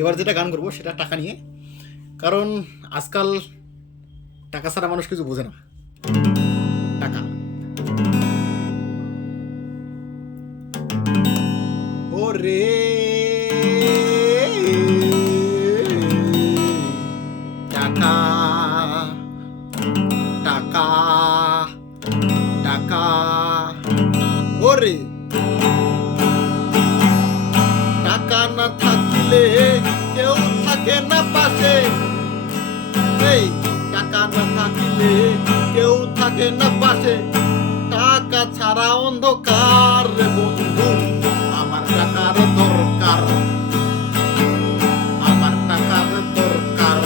এবার যেটা গান করবো সেটা টাকা নিয়ে, কারণ আজকাল টাকা ছাড়া মানুষ কিছু বোঝে না। টাকা, ওরে টাকা টাকা টাকা, ওরে টাকা না থাকলে কেউ থাকে না পাশে, এই টাকা না থাকলে কেউ থাকে না পাশে, টাকা ছাড়া অন্ধকার রে বন্ধু, আমার টাকার দরকার, আমার টাকার দরকার,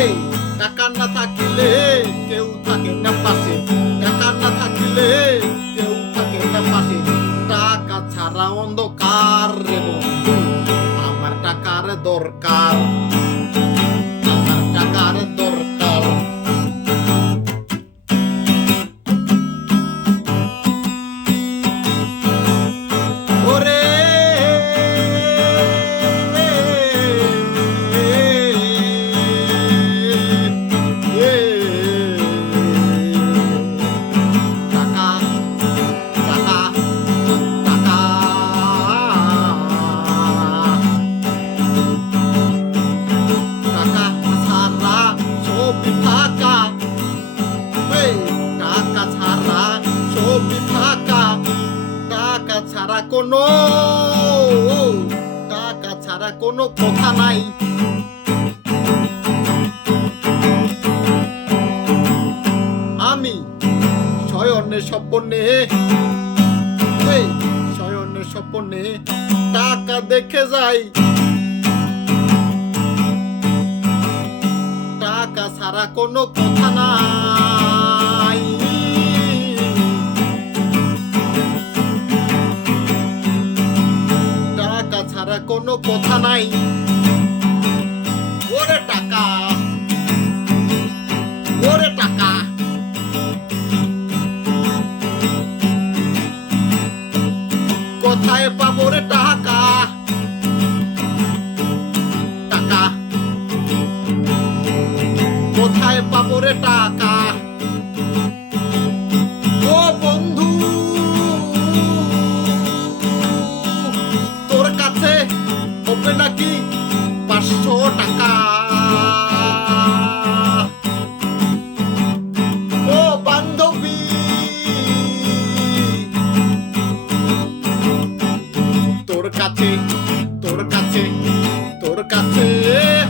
এই টাকা না থাকলে কেউ থাকে না পাশে, টাকা না থাকলে কেউ থাকে না পাশে, টাকা ছাড়া অন্ধকার রে বন্ধু, আমার টাকার দরকার, আমার টাকার দরকার। ওরে টাকা টাকা টাকা, টাকা ছাড়া ছবি ফাঁকা, এই টাকা ছাড়া ছবি ফাঁকা, টাকা ছাড়া কোনো, টাকা ছাড়া কোনো কথা নাই, আমি শয়নের স্বপ্নে, এই শয়নের স্বপ্নে টাকা দেখে যাই, টাকা ছাড়া কোনো কথা নাই, টাকা ছাড়া কোনো কথা নাই, ওরে টাকা, ওরে টাকা, কোথায় পাবো রে টাকা, টাকা কোথায় পাবো রে টাকা, ও বন্ধু তোর কাছে হবে নাকি 500 টাকা, ও বান্ধবী তোর কাছে, তোর কাছে, তোর কাছে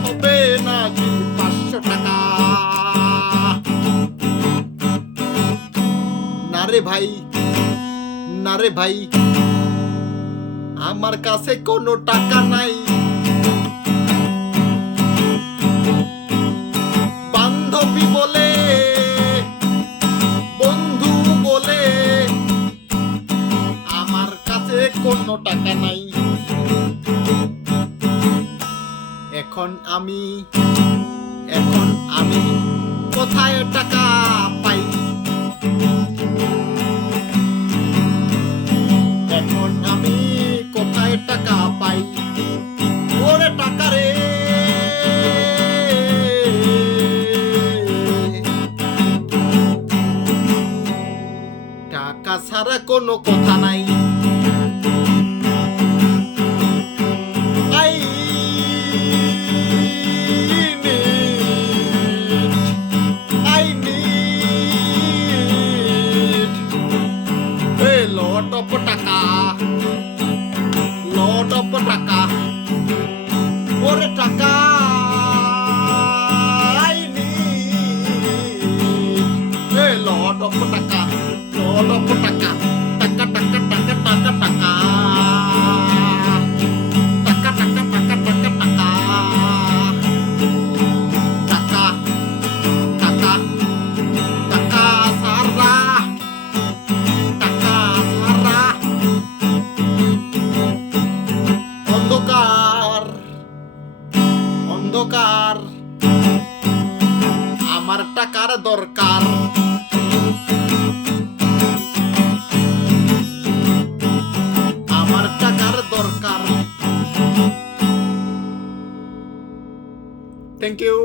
হবে নাকি 500 টাকা, না রে ভাই, না রে ভাই, আমার কাছে কোনো টাকা নাই, বান্ধবী বলে, বন্ধু বলে আমার কাছে কোনো টাকা নাই, এখন আমি, এখন আমি কোথায় টাকা পাই, এখন আমি কোথায় টাকা পাই, ওরে টাকা রে, টাকা ছাড়া কোনো কথা নাই, I need a lot of টাকা, lot of টাকা, ওরে টাকা, I need a lot of টাকা, lot of টাকা, টাকা টাকা টাকা টাকা টাকা, টাকা টাকা টাকা টাকা টাকা, টাকা টাকা টাকা সারা, টাকা সারা অন্ধকার, অন্ধকার, আমার টাকার দরকার, আমার টাকার দরকার। Thank you.